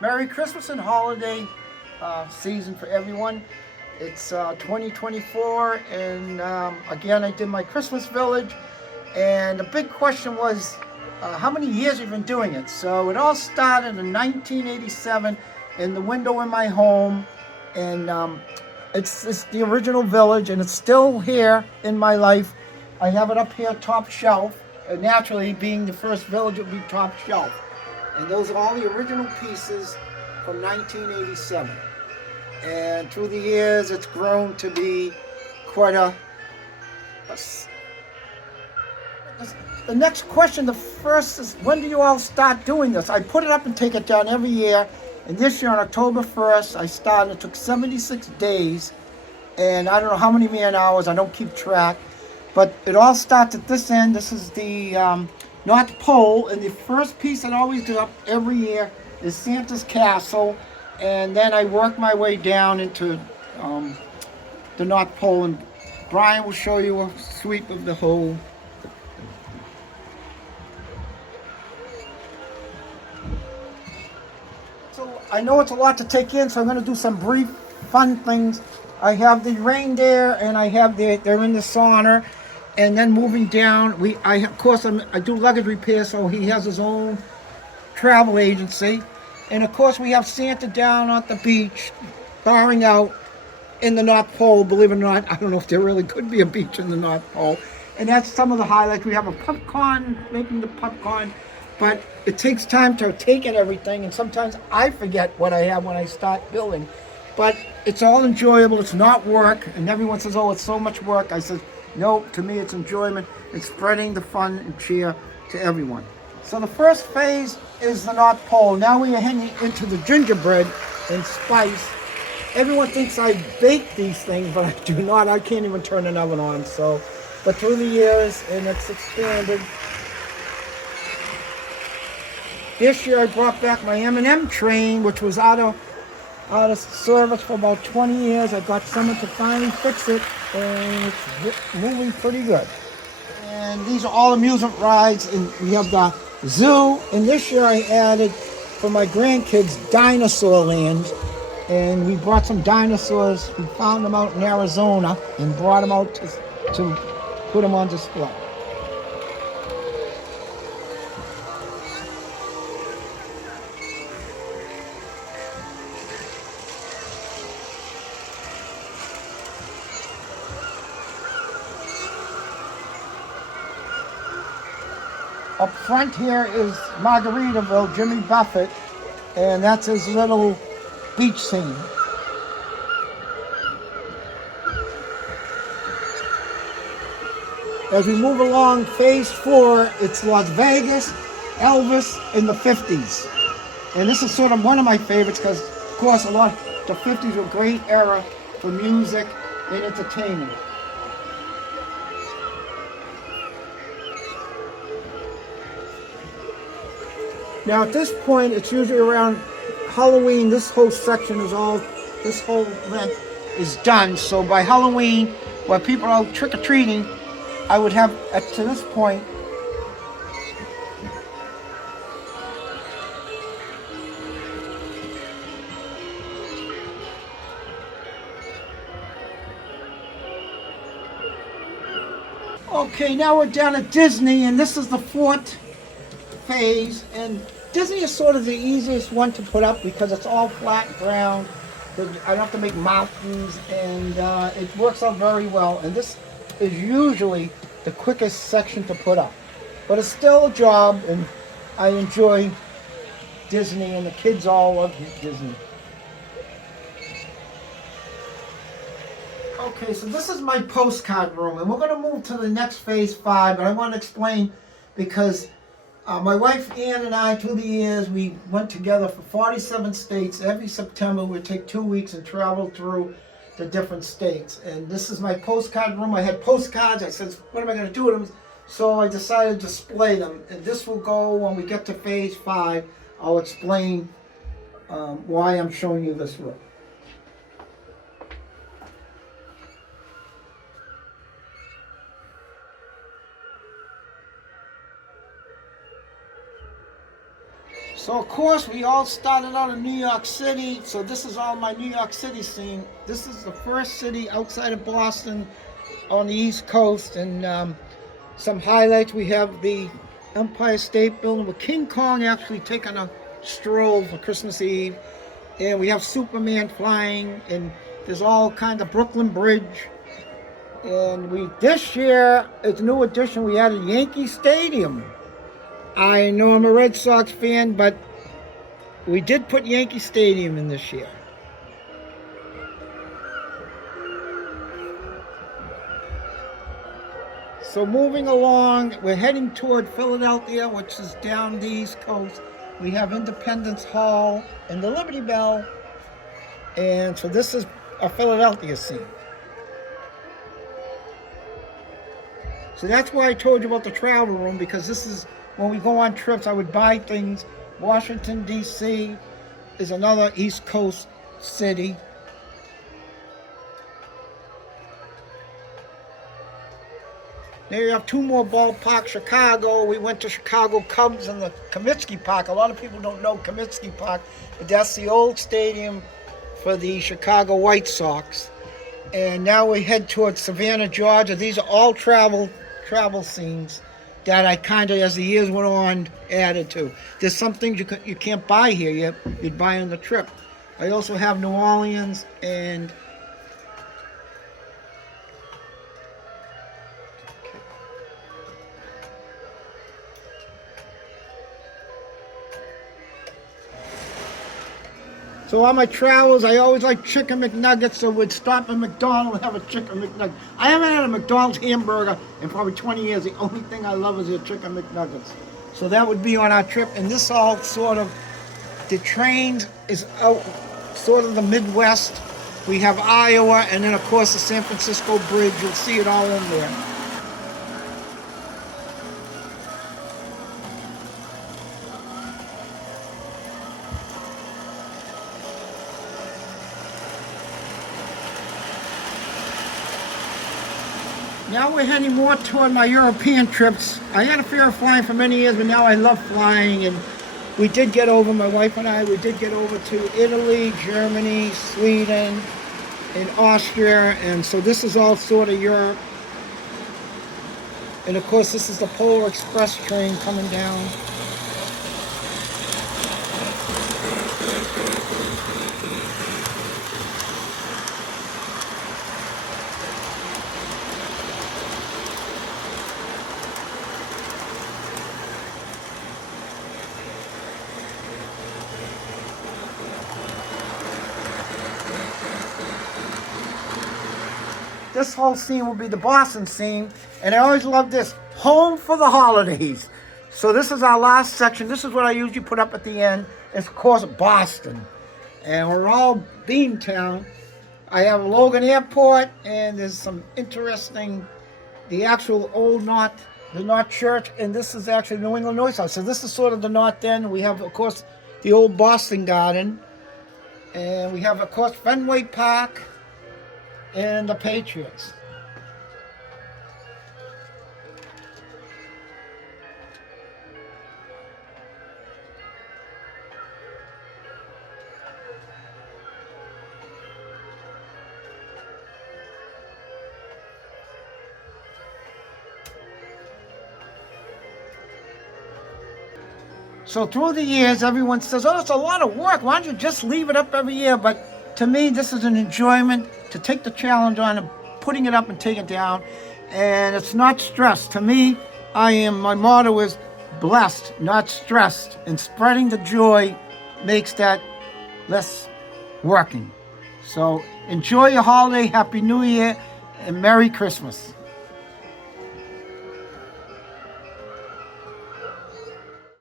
Merry Christmas and holiday season for everyone. It's 2024, and again, I did my Christmas village. And the big question was, how many years we've been doing it? So it all started in 1987 in the window in my home, and it's the original village, and it's still here in my life. I have it up here, top shelf. Naturally, being the first village, it would be top shelf. And those are all the original pieces from 1987. And through the years, it's grown to be quite a. The next question, the first is, when do you all start doing this? I put it up and take it down every year. And this year on October 1st, I started. It took 76 days. And I don't know how many man hours. I don't keep track. But it all starts at this end. This is the North Pole. And the first piece that always goes up every year is Santa's Castle. And then I work my way down into the North Pole. And Brian will show you a sweep of the whole. So I know it's a lot to take in, so I'm going to do some brief, fun things. I have the reindeer, and I have they're in the sauna, and then moving down, of course I do luggage repair, so he has his own travel agency, and of course we have Santa down at the beach, barring out in the North Pole. Believe it or not, I don't know if there really could be a beach in the North Pole, and that's some of the highlights. We have a popcorn, making the popcorn. But it takes time to take in everything, and sometimes I forget what I have when I start building. But it's all enjoyable. It's not work. And everyone says, "Oh, it's so much work." I said, "No, to me, it's enjoyment. It's spreading the fun and cheer to everyone." So the first phase is the North Pole. Now we are heading into the gingerbread and spice. Everyone thinks I bake these things, but I do not. I can't even turn an oven on. So, but through the years, and it's expanded. This year I brought back my M&M train, which was out of service for about 20 years. I got someone to finally fix it, and it's moving pretty good. And these are all amusement rides, and we have the zoo. And this year I added, for my grandkids, Dinosaur Land. And we brought some dinosaurs. We found them out in Arizona and brought them out to put them on display. Up front here is Margaritaville, Jimmy Buffett, and that's his little beach scene. As we move along phase 4, it's Las Vegas, Elvis in the 50s. And this is sort of one of my favorites because, of course, the 50s were a great era for music and entertainment. Now at this point, it's usually around Halloween. This whole length is done. So by Halloween, while people are out trick-or-treating, I would have, to this point, okay, now we're down at Disney, and this is the 4th phase, and Disney is sort of the easiest one to put up because it's all flat ground. I don't have to make mountains, and it works out very well. And this is usually the quickest section to put up, but it's still a job, and I enjoy Disney, and the kids all love Disney. Okay, so this is my postcard room, and we're going to move to the next phase 5, but I want to explain because my wife Ann and I, through the years, we went together for 47 states. Every September we'd take 2 weeks and travel through the different states. And this is my postcard room. I had postcards. I said, what am I going to do with them? So I decided to display them. And this will go, when we get to phase 5, I'll explain why I'm showing you this room. So of course we all started out in New York City. So this is all my New York City scene. This is the first city outside of Boston on the East Coast. And some highlights, we have the Empire State Building with King Kong actually taking a stroll for Christmas Eve. And we have Superman flying, and there's all kinds of Brooklyn Bridge. And this year, it's a new addition, we added Yankee Stadium. I know I'm a Red Sox fan, but we did put Yankee Stadium in this year. So moving along, we're heading toward Philadelphia, which is down the East Coast. We have Independence Hall and the Liberty Bell. And so this is a Philadelphia scene. So that's why I told you about the travel room, because this is, when we go on trips, I would buy things. Washington, D.C. is another East Coast city. There you have two more ballparks. Chicago, we went to Chicago Cubs and the Comiskey Park. A lot of people don't know Comiskey Park, but that's the old stadium for the Chicago White Sox. And now we head towards Savannah, Georgia. These are all travel scenes that I kind of, as the years went on, added to. There's some things you can't buy here, you'd buy on the trip. I also have New Orleans and so on my travels, I always like chicken McNuggets, so we'd stop at McDonald's and have a chicken McNugget. I haven't had a McDonald's hamburger in probably 20 years. The only thing I love is the chicken McNuggets. So that would be on our trip, and this all sort of, the train is out sort of the Midwest. We have Iowa, and then of course the San Francisco Bridge. You'll see it all in there. Now we're heading more toward my European trips. I had a fear of flying for many years, but now I love flying. And we did get over, my wife and I, we did get over to Italy, Germany, Sweden, and Austria. And so this is all sort of Europe. And of course, this is the Polar Express train coming down. This whole scene will be the Boston scene, and I always love this, home for the holidays. So this is our last section. This is what I usually put up at the end. It's of course Boston, and we're all Beantown. I have Logan Airport, and there's some interesting, the actual old the North Church, and this is actually New England North House. So this is sort of the North End. We have, of course, the old Boston Garden, and we have, of course, Fenway Park, and the Patriots. So through the years, everyone says, oh, it's a lot of work. Why don't you just leave it up every year? But to me, this is an enjoyment to take the challenge on of putting it up and take it down. And it's not stress. To me, my motto is blessed, not stressed. And spreading the joy makes that less working. So enjoy your holiday, Happy New Year, and Merry Christmas.